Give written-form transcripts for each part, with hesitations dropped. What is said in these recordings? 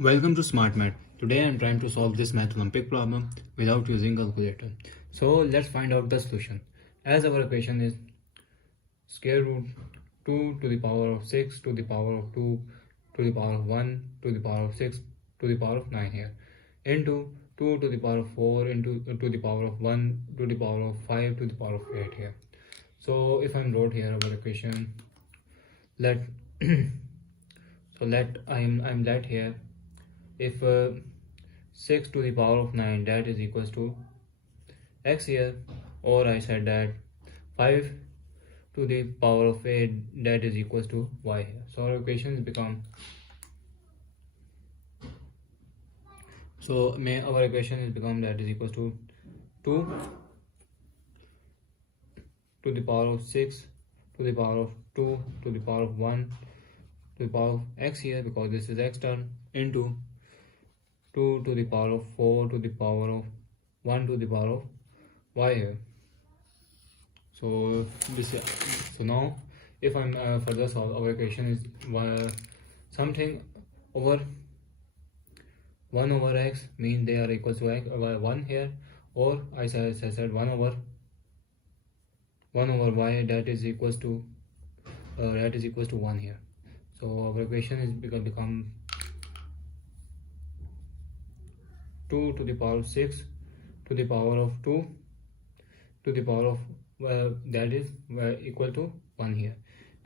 Welcome to Smart Math. Today I am trying to solve this math Olympic problem without using calculator. So let's find out the solution. As our equation is square root 2 to the power of 6 to the power of 2 to the power of 1 to the power of 6 to the power of 9 here into 2 to the power of 4 into to the power of 1 to the power of 5 to the power of 8 here. So if I'm wrote here our equation, let I'm let here if 6 to the power of 9 that is equals to x here, or I said that 5 to the power of 8 that is equals to y here. So our equations become, our equation is become that is equals to 2 to the power of 6 to the power of 2 to the power of 1 to the power of x here, because this is x term, into 2 to the power of 4 to the power of 1 to the power of y here. So now if I'm further solve, our equation is something over 1 over x means they are equal to x 1 here, or I said 1 over y that is equals to 1 here. So our equation is become 2 to the power of 6 to the power of 2 to the power of that is equal to 1 here,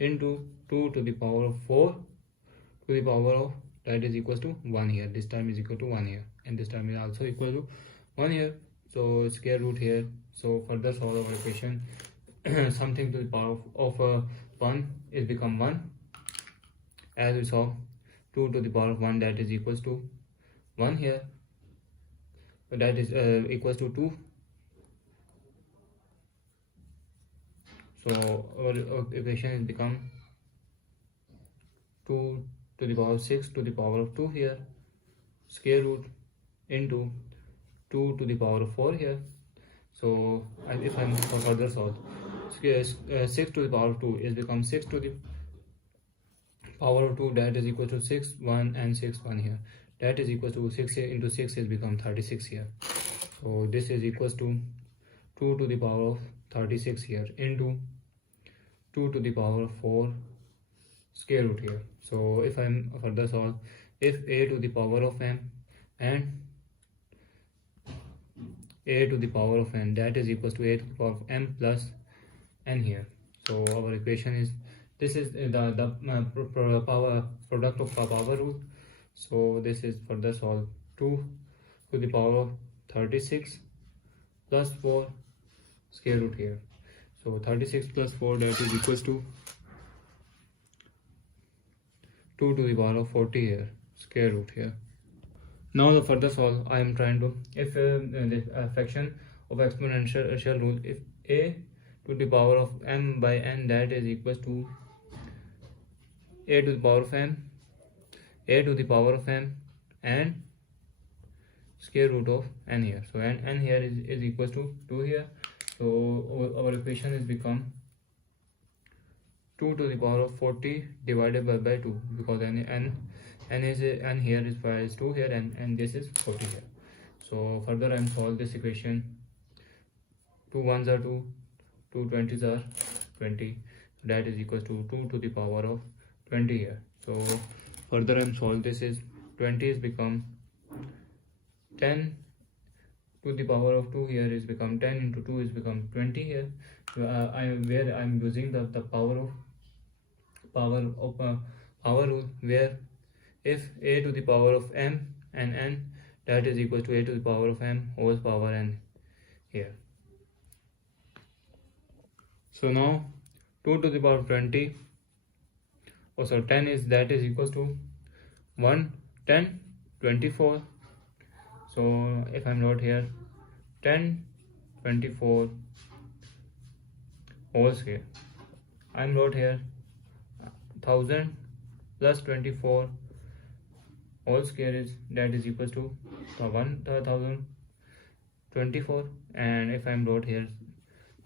into 2 to the power of 4 to the power of that is equals to 1 here. This time is equal to 1 here, and this time is also equal to 1 here. So square root here. So further solve our equation something to the power of 1 is become 1, as we saw 2 to the power of 1 that is equals to 1 here, that is equals to 2. So our equation is become 2 to the power of 6 to the power of 2 here, square root into 2 to the power of 4 here. So if I'm further solve, 6 to the power of 2 is become 6 to the power of 2 that is equal to 6 1 and 6 1 here, that is equal to 6 here, into 6 is become 36 here. So this is equals to 2 to the power of 36 here, into 2 to the power of 4 square root here. So if I'm further solve, if a to the power of m and a to the power of n that is equals to a to the power of m plus n here. So our equation is, this is the power product of power rule. So this is further solve 2 to the power of 36 plus 4 square root here. So 36 plus 4 that is equals to 2 to the power of 40 here, square root here. Now the further solve, I am trying to, if the fraction of exponential rule, if a to the power of m by n that is equals to a to the power of m, a to the power of m and square root of n here. So n here is equals to 2 here. So our equation is become 2 to the power of 40 divided by 2, because n here is 2 here, and this is 40 here. So further I am solve this equation. 2 1s are 2, 2 20s are 20, that is equals to 2 to the power of 20 here. So further I am solve, this is 20 is become 10 to the power of 2 here is become 10 into 2 is become 20 here. I'm using the power rule, where if a to the power of m and n that is equal to a to the power of m whole power n here. So now 2 to the power of 20, 10 is that is equals to 1 10 24. So if I'm wrote here 10 24 whole square, I'm wrote here 1000 plus 24 whole square is that is equals to 1024. And if I'm wrote here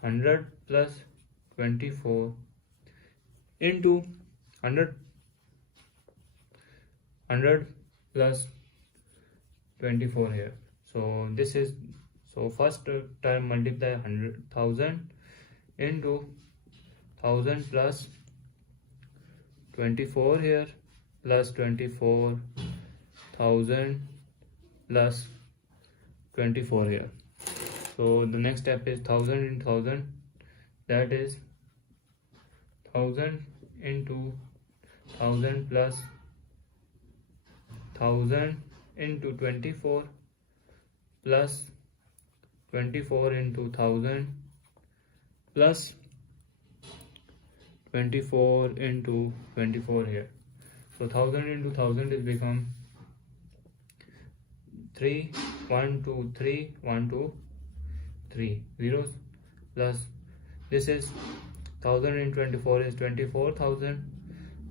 100 plus 24 into 100 plus 24 here. So this is, so first term multiply 100,000 into 1000 plus 24 here plus 24,000 plus 24 here. So the next step is 1000 into 1000, that is 1000 into 1000 plus 1000 into 24 plus 24 into 1000 plus 24 into 24 here. So 1000 into 1000 is become 3 1 2 3 1 2 3 zeros plus this is 1000 into 24 is 24,000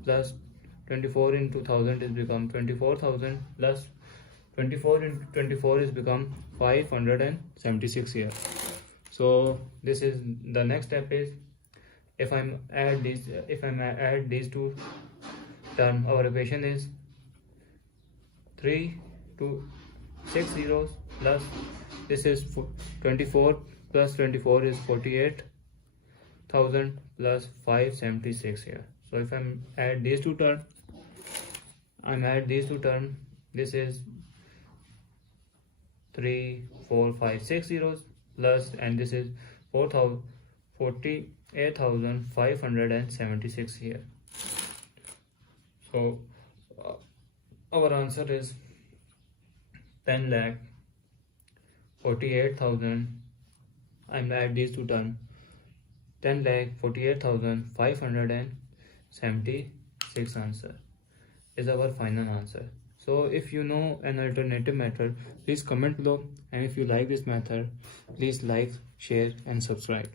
plus 24 into 1000 is become 24,000 plus 24 into 24 is become 576 here. So this is the next step is if I add these two terms, our equation is 3 to 6 zeros plus this is 24 plus 24 is 48,000 plus 576 here. So if I add these two terms, this is 3 4 5 6 zeros plus, and this is 48,576 here. So our answer is 10,48,000. I'm add these two terms, 10,48,576 answer is our final answer. So if you know an alternative method, please comment below, and if you like this method, please like, share and subscribe.